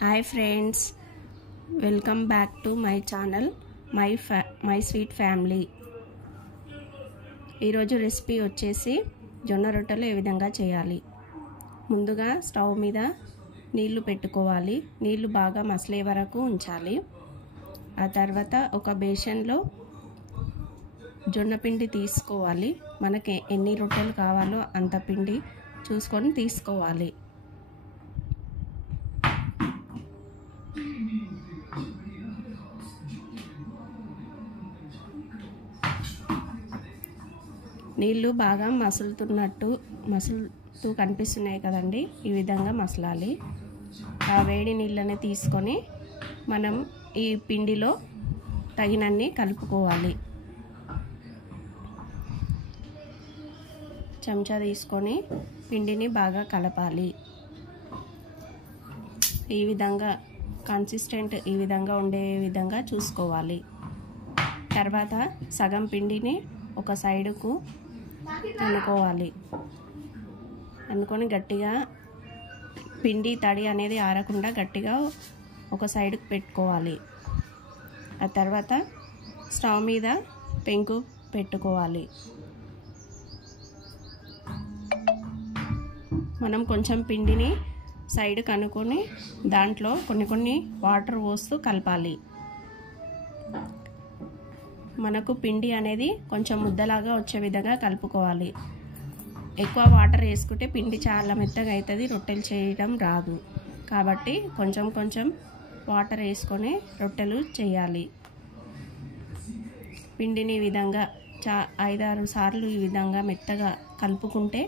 Hi friends, welcome back to my channel my sweet family. ఈరోజు recipe వచ్చేసి జొన్న రొట్టెలు ఏ విధంగా చేయాలి. ముందుగా స్టవ్ మీద నీళ్లు పెట్టుకోవాలి. నీళ్లు బాగా మసలే వరకు ఉంచాలి. ఆ తర్వాత ఒక బేషన్లో జొన్న పిండి తీసుకోవాలి. మనకి ఎన్ని రొట్టెలు కావాలో అంత పిండి చూసుకొని తీసుకోవాలి. నీళ్ళు బాగా మసులుతూ కనిపిస్తున్నాయి కదండి. ఈ విధంగా మసలాలి. ఆ వేడి నీళ్ళని తీసుకొని మనం ఈ పిండిలో తగినన్ని కలుపుకోవాలి. చెంచా తీసుకొని పిండిని బాగా కలపాలి. ఈ విధంగా కన్సిస్టెంట్ ఈ విధంగా ఉండే విధంగా చూసుకోవాలి. తర్వాత సగం పిండిని ఒక సైడుకు అనుకొని గట్టిగా పిండి తడి అనేది ఆరకుండా గట్టిగా ఒక సైడుకు పెట్టుకోవాలి. ఆ తర్వాత స్టవ్ మీద పెంకు పెట్టుకోవాలి. మనం కొంచెం పిండిని సైడ్కి అనుకొని దాంట్లో కొన్ని వాటర్ పోస్తూ కలపాలి. మనకు పిండి అనేది కొంచెం ముద్దలాగా వచ్చే విధంగా కలుపుకోవాలి. ఎక్కువ వాటర్ వేసుకుంటే పిండి చాలా మెత్తగా అవుతుంది, రొట్టెలు చేయడం రాదు. కాబట్టి కొంచెం వాటర్ వేసుకొని రొట్టెలు చేయాలి. పిండిని ఈ విధంగా 5-6 సార్లు ఈ విధంగా మెత్తగా కలుపుకుంటే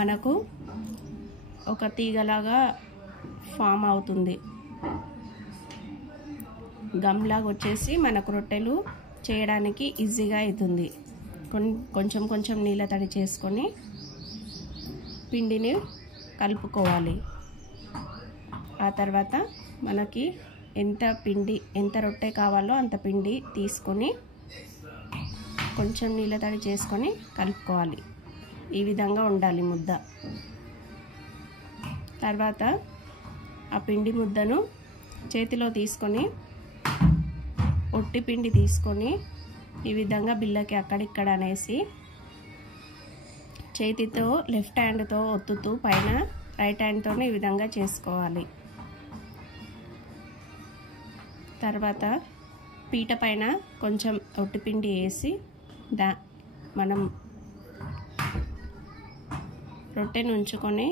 మనకు ఒక తీగలాగా ఫామ్ అవుతుంది. గమ్లాగా వచ్చేసి మనకు రొట్టెలు చేయడానికి ఈజీగా అవుతుంది. కొంచెం నీళ్ళ తడి చేసుకొని పిండిని కలుపుకోవాలి. ఆ తర్వాత మనకి ఎంత రొట్టె కావాలో అంత పిండి తీసుకొని కొంచెం నీళ్ళ తడి చేసుకొని కలుపుకోవాలి. ఈ విధంగా ఉండాలి ముద్ద. తర్వాత ఆ పిండి ముద్దను చేతిలో తీసుకొని ఒట్టి పిండి తీసుకొని ఈ విధంగా బిళ్ళకి అక్కడిక్కడ అనేసి చేతితో లెఫ్ట్ హ్యాండ్తో ఒత్తుతూ పైన రైట్ హ్యాండ్తో ఈ విధంగా చేసుకోవాలి. తర్వాత పీట పైన కొంచెం ఒట్టి పిండి వేసి మనం రొట్టెను ఉంచుకొని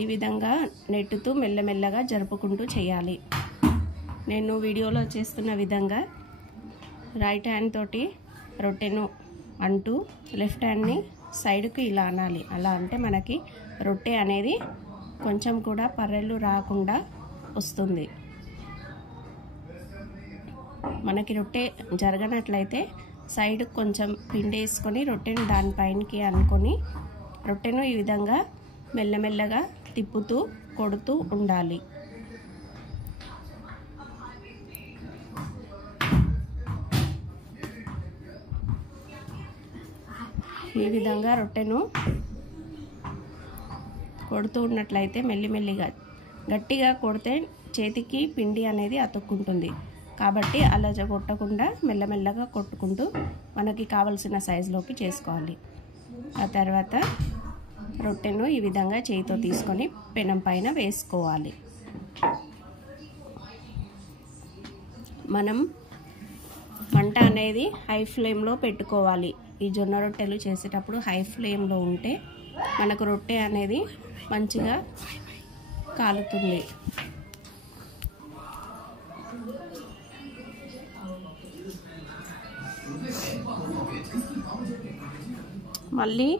ఈ విధంగా నెట్టుతూ మెల్లమెల్లగా జరుపుకుంటూ చేయాలి. నేను వీడియోలో చేస్తున్న విధంగా రైట్ హ్యాండ్ తోటి రొట్టెను అంటూ లెఫ్ట్ హ్యాండ్ని సైడ్కి ఇలా అనాలి. అలా అంటే మనకి రొట్టె అనేది కొంచెం కూడా పర్రెలు రాకుండా వస్తుంది. మనకి రొట్టె జరగనట్లయితే సైడ్ కొంచెం పిండి వేసుకొని రొట్టెను దానిపైనకి అనుకొని రొట్టెను ఈ విధంగా మెల్లమెల్లగా తిప్పుతూ కొడుతూ ఉండాలి. ఈ విధంగా రొట్టెను కొడుతూ ఉన్నట్లయితే మెల్లిమెల్లిగా గట్టిగా కొడితే చేతికి పిండి అనేది అతుక్కుంటుంది. కాబట్టి అలా కొట్టకుండా మెల్లమెల్లగా కొట్టుకుంటూ మనకి కావలసిన సైజులోకి చేసుకోవాలి. ఆ తర్వాత రొట్టెను ఈ విధంగా చేతితో తీసుకొని పెనం పైన వేసుకోవాలి. మనం మంట అనేది హై ఫ్లేమ్లో పెట్టుకోవాలి. ఈ జొన్న రొట్టెలు చేసేటప్పుడు హై ఫ్లేమ్లో ఉంటే మనకు రొట్టె అనేది మంచిగా కాలుతుంది. మళ్ళీ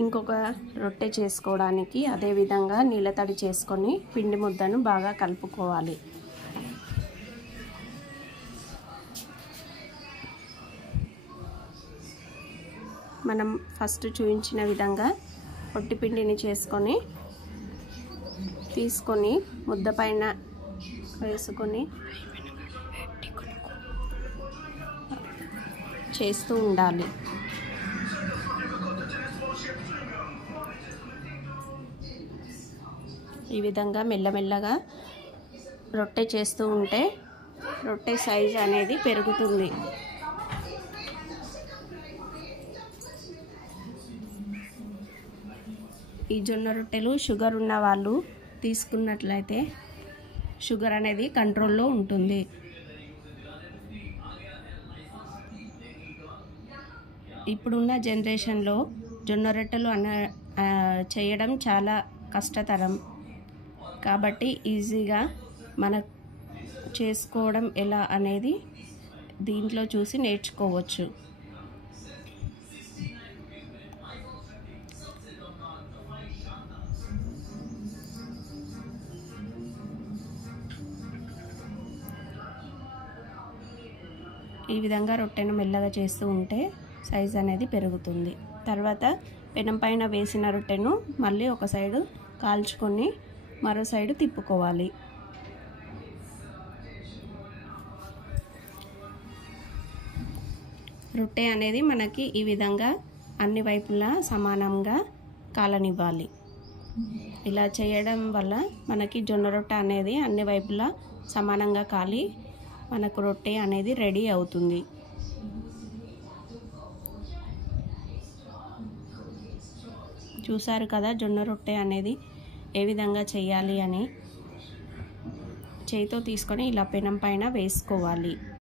ఇంకొక రొట్టె చేసుకోవడానికి అదే విధంగా నీళ్ళ తడి చేసుకొని పిండి ముద్దను బాగా కలుపుకోవాలి. మనం ఫస్ట్ చూపించిన విధంగా పొట్టి పిండిని తీసుకొని ముద్ద పైన వేసుకొని చేస్తూ ఉండాలి. ఈ విధంగా మెల్లమెల్లగా రొట్టె చేస్తూ ఉంటే రొట్టె సైజ్ అనేది పెరుగుతుంది. ఈ జొన్న రొట్టెలు షుగర్ ఉన్న వాళ్ళు తీసుకున్నట్లయితే షుగర్ అనేది కంట్రోల్లో ఉంటుంది. ఇప్పుడున్న జనరేషన్లో జొన్న రొట్టెలు చేయడం చాలా కష్టతరం. కాబట్టి ఈజీగా మనం చేసుకోవడం ఎలా అనేది దీంట్లో చూసి నేర్చుకోవచ్చు. ఈ విధంగా రొట్టెను మెల్లగా చేస్తూ ఉంటే సైజ్ అనేది పెరుగుతుంది. తర్వాత పెనం పైన వేసిన రొట్టెను మళ్ళీ ఒక సైడు కాల్చుకొని మరో సైడు తిప్పుకోవాలి. రొట్టె అనేది మనకి ఈ విధంగా అన్ని వైపులా సమానంగా కాలనివ్వాలి. ఇలా చేయడం వల్ల మనకి జొన్న రొట్టె అనేది అన్ని వైపులా సమానంగా కాలి మనకు రొట్టె అనేది రెడీ అవుతుంది. చూసారు కదా జొన్న రొట్టె అనేది ఏ విధంగా చేయాలి అని. చేయితో తీసుకొని ఇలా పెనం పైన వేసుకోవాలి.